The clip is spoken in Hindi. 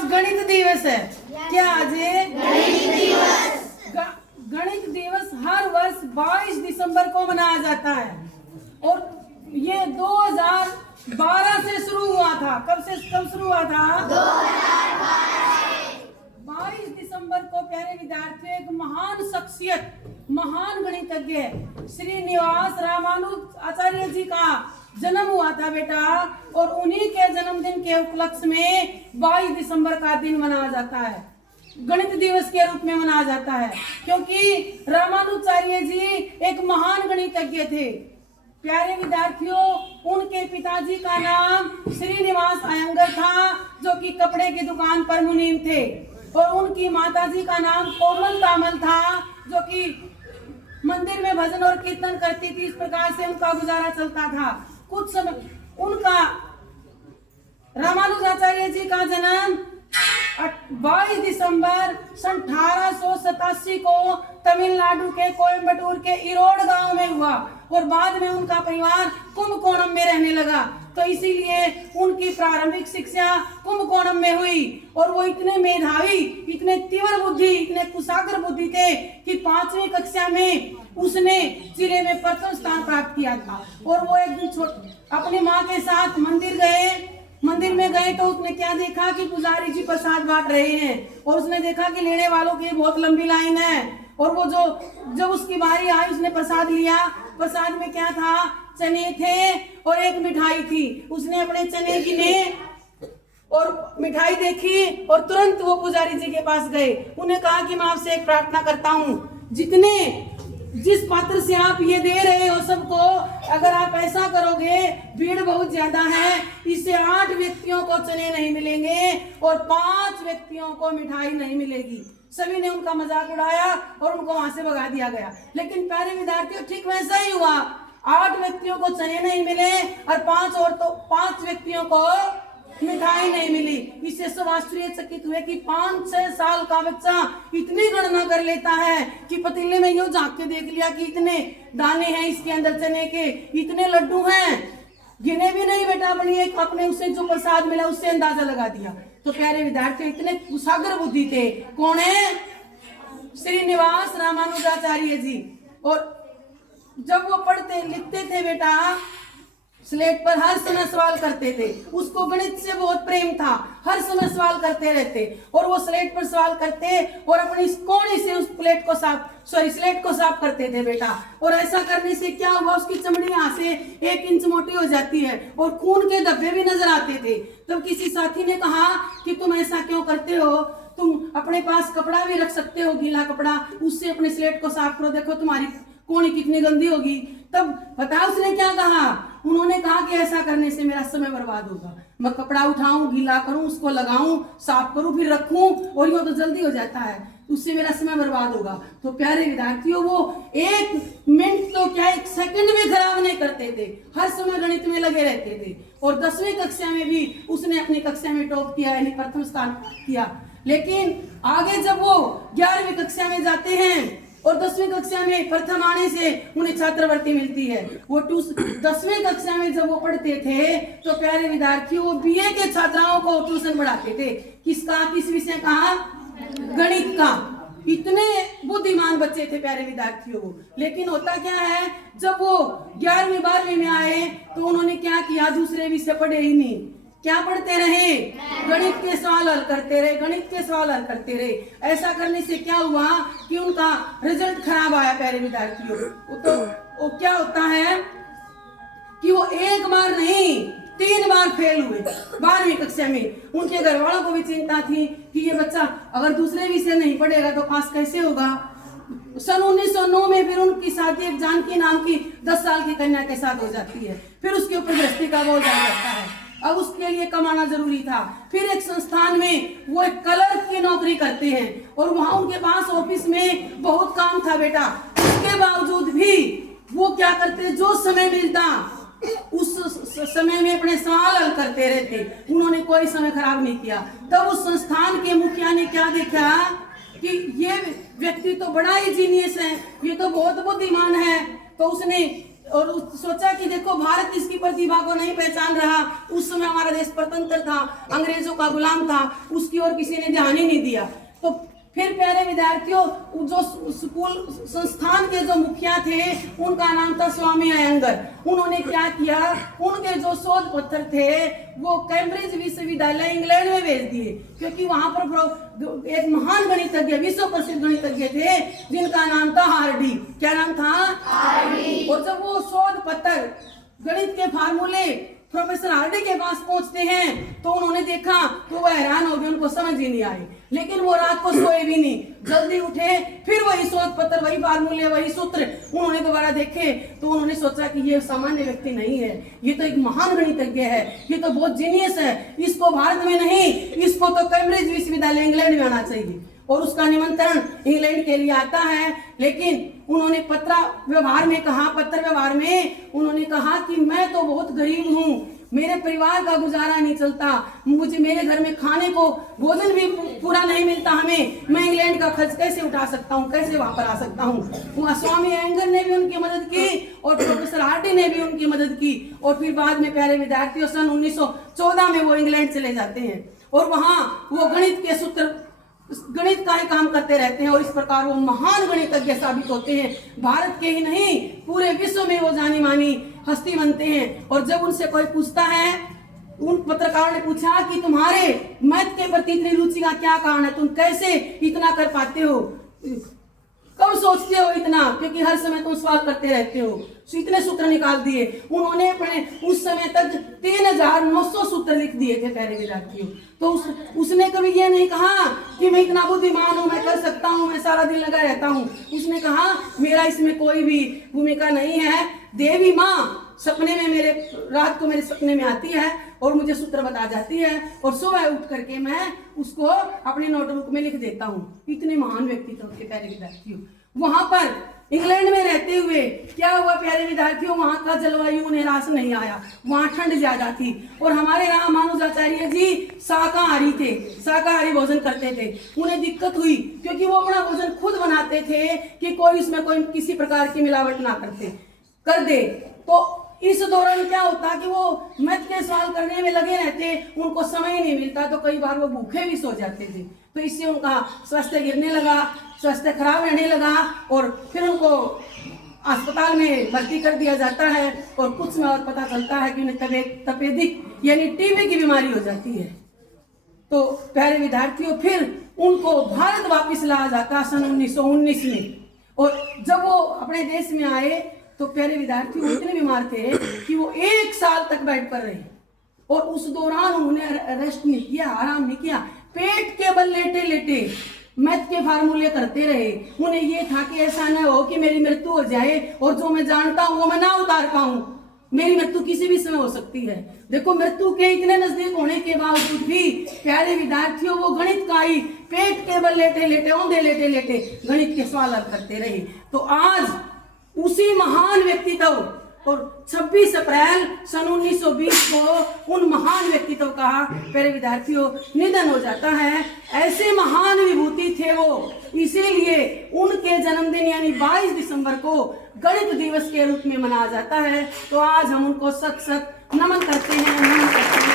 आज गणित दिवस है। क्या आज है गणित दिवस? गणित दिवस हर वर्ष 22 दिसंबर को मनाया जाता है और ये 2012 से शुरू हुआ था। कब शुरू हुआ था? 22 दिसंबर को प्यारे विद्यार्थियों एक महान शख्सियत, महान गणितज्ञ श्रीनिवास रामानुजाचार्य जी का जन्म हुआ था बेटा, और उन्हीं के जन्मदिन के उपलक्ष्य में 22 दिसंबर का दिन मनाया जाता है, गणित दिवस के रूप में मनाया जाता है, क्योंकि रामानुजाचार्य जी एक महान गणितज्ञ थे। प्यारे विद्यार्थियों, उनके पिताजी का नाम श्रीनिवास अयंगर था, जो कि कपड़े की दुकान पर मुनीम थे, और उनकी माताजी का नाम कोमल तामल था, जो कि मंदिर में भजन और कीर्तन करती थी। इस प्रकार से उनका गुजारा चलता था। कुछ समय उनका रामानुजाचार्य जी का जन्म 22 दिसंबर सन 1887 को तमिलनाडु के कोयम्बटूर के इरोड गांव में हुआ, और बाद में उनका परिवार कुंभकोणम में रहने लगा, तो इसीलिए उनकी प्रारंभिक शिक्षा कुंभकोणम में हुई। और वो इतने मेधावी, इतने तीव्र बुद्धि, इतने कुशाग्र बुद्धि थे कि 5वीं कक्षा में उसने जिले में प्रथम स्थान प्राप्त किया था। और वो एक दिन अपनी माँ के साथ मंदिर में गए तो उसने क्या देखा कि पुजारी जी प्रसाद बांट रहे हैं, और उसने देखा कि लेने वालों की बहुत लंबी लाइन है, और वो जब उसकी बारी आई उसने प्रसाद लिया। प्रसाद में क्या था? चने थे और एक मिठाई थी। उसने अपने चने गिने और मिठाई देखी और तुरंत वो पुजारी जी के पास गए। उन्हें कहा कि मैं आपसे एक प्रार्थना करता हूँ, जिस पात्र से आप ये दे रहे हो सबको, अगर आप ऐसा करोगे, भीड़ बहुत ज्यादा है, इससे 8 व्यक्तियों को चने नहीं मिलेंगे और 5 व्यक्तियों को मिठाई नहीं मिलेगी। सभी ने उनका मजाक उड़ाया और उनको वहां से भगा दिया गया। लेकिन प्यारे विद्यार्थियों, ठीक वैसा ही हुआ। 8 व्यक्तियों को चने नहीं मिले और 5 व्यक्तियों को मिठाई नहीं मिली। इससे सब आश्चर्यचकित हुए कि 5-6 साल का बच्चा इतनी गणना कर लेता है कि पतीले में यूं झांक के देख लिया कि इतने दाने हैं इसके अंदर चने के, इतने लड्डू हैं, गिने भी नहीं बेटा, अपने उसे जो प्रसाद मिला उससे अंदाजा लगा दिया। तो प्यारे विद्यार्थी, इतने कुशाग्र बुद्धि थे। कौन है? श्रीनिवास रामानुजाचार्य जी। और जब वो पढ़ते लिखते थे बेटा, स्लेट पर हर समय सवाल करते थे। उसको गणित से बहुत प्रेम था, हर समय सवाल करते रहते, और वो स्लेट पर सवाल करते और अपनी कोणी से उस स्लेट को साफ करते थे बेटा। और ऐसा करने से क्या हुआ? उसकी चमड़ी यहाँ से 1 इंच मोटी हो जाती है और खून के धब्बे भी नजर आते थे। तब किसी साथी ने कहा कि तुम ऐसा क्यों करते हो, तुम अपने पास कपड़ा भी रख सकते हो, गीला कपड़ा, उससे अपने स्लेट को साफ करो, देखो तुम्हारी कोणी कितनी गंदी होगी। तब पता उसने क्या कहा? उन्होंने कहा कि ऐसा करने से मेरा समय बर्बाद होगा, मैं कपड़ा उठाऊं, गीला करूं, उसको लगाऊं, साफ करूं, फिर रखूं, और यूं तो जल्दी हो जाता है, उससे मेरा समय बर्बाद होगा। तो प्यारे विद्यार्थियों, वो 1 मिनट तो क्या 1 सेकंड भी खराब नहीं करते थे, हर समय गणित में लगे रहते थे। और 10वीं कक्षा में भी उसने अपनी कक्षा में टॉप किया, यानी प्रथम स्थान किया। लेकिन आगे जब वो 11वीं कक्षा में जाते हैं और 10वीं कक्षा में प्रथम आने से उन्हें छात्रवृत्ति मिलती है। वो 10वीं कक्षा में जब वो पढ़ते थे तो प्यारे विद्यार्थियों, वो बीए के छात्राओं को ट्यूशन पढ़ाते थे। किस विषय का? गणित का। इतने बुद्धिमान बच्चे थे प्यारे विद्यार्थियों। लेकिन होता क्या है, जब वो 11वीं 12वीं में आए तो उन्होंने क्या किया? दूसरे विषय पढ़े ही नहीं। क्या पढ़ते रहे? गणित के सवाल हल करते रहे। ऐसा करने से क्या हुआ कि उनका रिजल्ट खराब आया प्यारे विद्यार्थियों। तो वो क्या होता है कि वो 1 बार नहीं 3 बार फेल हुए 12वीं कक्षा में। उनके घर वालों को भी चिंता थी कि ये बच्चा अगर दूसरे विषय नहीं पढ़ेगा तो पास कैसे होगा। सन 1909 में फिर उनकी शादी एक जानकी नाम की 10 साल की कन्या के साथ हो जाती है। फिर उसके ऊपर गृहस्थी का बोझ आ जाता है। अब उसके लिए कमाना जरूरी था। फिर एक संस्थान में वो एक क्लर्क की नौकरी करते हैं और वहां उनके पास ऑफिस में बहुत काम था बेटा। उसके बावजूद भी वो क्या करते, जो समय मिलता उस समय में अपने सवाल हल करते रहते। उन्होंने कोई समय खराब नहीं किया। तब उस संस्थान के मुखिया ने क्या देखा कि ये व्यक्ति तो बड़ा ही जीनियस है, ये तो बहुत बुद्धिमान है। तो उसने और सोचा कि देखो भारत इसकी प्रतिभा को नहीं पहचान रहा। उस समय हमारा देश स्वतंत्र था, अंग्रेजों का गुलाम था, उसकी ओर किसी ने ध्यान ही नहीं दिया। तो फिर प्यारे विद्यार्थियों, जो स्कूल संस्थान के जो मुखिया थे उनका नाम था स्वामी अयंगर। उन्होंने क्या किया, उनके जो शोध पत्र थे वो कैम्ब्रिज विश्वविद्यालय इंग्लैंड में भेज दिए, क्योंकि वहां पर एक महान गणितज्ञ, विश्व प्रसिद्ध गणितज्ञ थे जिनका नाम था हार्डी। क्या नाम था? हार्डी। और जब वो शोध पत्र, गणित के फार्मूले प्रोफेसर हार्डी के पास पहुंचते हैं तो उन्होंने देखा तो वो हैरान हो गए, उनको समझ ही नहीं आई। लेकिन वो रात को सोए भी नहीं, जल्दी उठे, फिर वही शोध पत्र, वही फार्मूले, वही सूत्र उन्होंने दोबारा देखे। तो उन्होंने सोचा कि ये सामान्य व्यक्ति नहीं है, ये तो एक महान गणितज्ञ है, ये तो बहुत जीनियस है, इसको भारत में नहीं, इसको तो कैम्ब्रिज विश्वविद्यालय इंग्लैंड में आना चाहिए। और उसका निमंत्रण इंग्लैंड के लिए आता है। लेकिन उन्होंने पत्र व्यवहार में उन्होंने कहा कि मैं तो बहुत गरीब हूँ, मेरे परिवार का गुजारा नहीं चलता, मुझे मेरे घर में खाने को भोजन भी पूरा नहीं मिलता हमें, मैं इंग्लैंड का खर्च कैसे उठा सकता हूँ, कैसे वहां पर आ सकता हूँ। स्वामी अयंगर ने भी उनकी मदद की और प्रोफेसर हार्डी ने भी उनकी मदद की। और फिर बाद में प्यारे विद्यार्थियों सन 1914 में वो इंग्लैंड चले जाते हैं और वहां वो गणित का ही काम करते रहते हैं और इस प्रकार वो महान गणितज्ञ साबित होते हैं। भारत के ही नहीं, पूरे विश्व में वो जानी मानी हस्ती बनते हैं। और जब उनसे कोई पूछता है, उन पत्रकार ने पूछा कि तुम्हारे मैथ के प्रति इतनी रुचि का क्या कारण है, तुम कैसे इतना कर पाते हो, कब सोचते हो इतना, क्योंकि हर समय तुम सवाल करते रहते हो। इतने सूत्र निकाल दिए उन्होंने अपने, उस समय तक 3900 सूत्र लिख दिए थे प्यारे विद्यार्थियों। तो उसने कभी ये नहीं कहा कि मैं इतना बुद्धिमान हूँ, मैं कर सकता हूँ, मैं सारा दिन लगा रहता हूँ। उसने कहा मेरा इसमें कोई भी भूमिका नहीं है, देवी माँ सपने में रात को मेरे सपने में आती है और मुझे सूत्र बता जाती है और सुबह उठ करके मैं उसको अपने नोटबुक में लिख देता हूँ। इतने महान व्यक्तित्व के प्यारे विद्यार्थियों। वहां पर इंग्लैंड में रहते हुए क्या हुआ प्यारे विद्यार्थियों, वहां का जलवायु उन्हें रास नहीं आया, वहां ठंड ज्यादा थी। और हमारे रामानुजाचार्य जी शाकाहारी थे, शाकाहारी भोजन करते थे। उन्हें दिक्कत हुई क्योंकि वो अपना भोजन खुद बनाते थे कि कोई इसमें कोई किसी प्रकार की मिलावट ना कर दे। तो इस दौरान क्या होता कि वो मैथ के सवाल करने में लगे रहते, उनको समय ही नहीं मिलता, तो कई बार वो भूखे भी सो जाते थे। तो इससे उनका स्वास्थ्य गिरने लगा, स्वास्थ्य खराब रहने लगा और फिर उनको अस्पताल में भर्ती कर दिया जाता है। और कुछ में और पता चलता है कि उन्हें तपेदिक यानी टीबी की बीमारी हो जाती है। तो प्यारे विद्यार्थियों, फिर उनको भारत वापस लाया जाता सन 1919 में। और जब वो अपने देश में आए तो प्यारे विद्यार्थी इतने बीमार थे कि वो 1 साल तक बेड पर रहे और उस दौरान उन्होंने रेस्ट नहीं किया, आराम नहीं किया, पेट के बल लेटे लेटे मैथ के फार्मूले करते रहे। उन्हें ये था कि ऐसा न हो कि मेरी मृत्यु हो जाए और जो मैं जानता हूँ वो मैं ना उतार पाऊं, मेरी मृत्यु किसी भी समय हो सकती है। देखो, मृत्यु के इतने नजदीक होने के बावजूद भी प्यारे विद्यार्थियों वो गणित का ही पेट के बल लेटे लेटे, औंधे लेटे लेटे गणित के सवाल हल करते रहे। तो आज उसी महान व्यक्तित्व और 26 अप्रैल सन 1920 को उन महान व्यक्तित्व का प्यारे विद्यार्थियों निधन हो जाता है। ऐसे महान विभूति थे वो, इसीलिए उनके जन्मदिन यानी 22 दिसंबर को गणित दिवस के रूप में मनाया जाता है। तो आज हम उनको सत सत नमन करते हैं।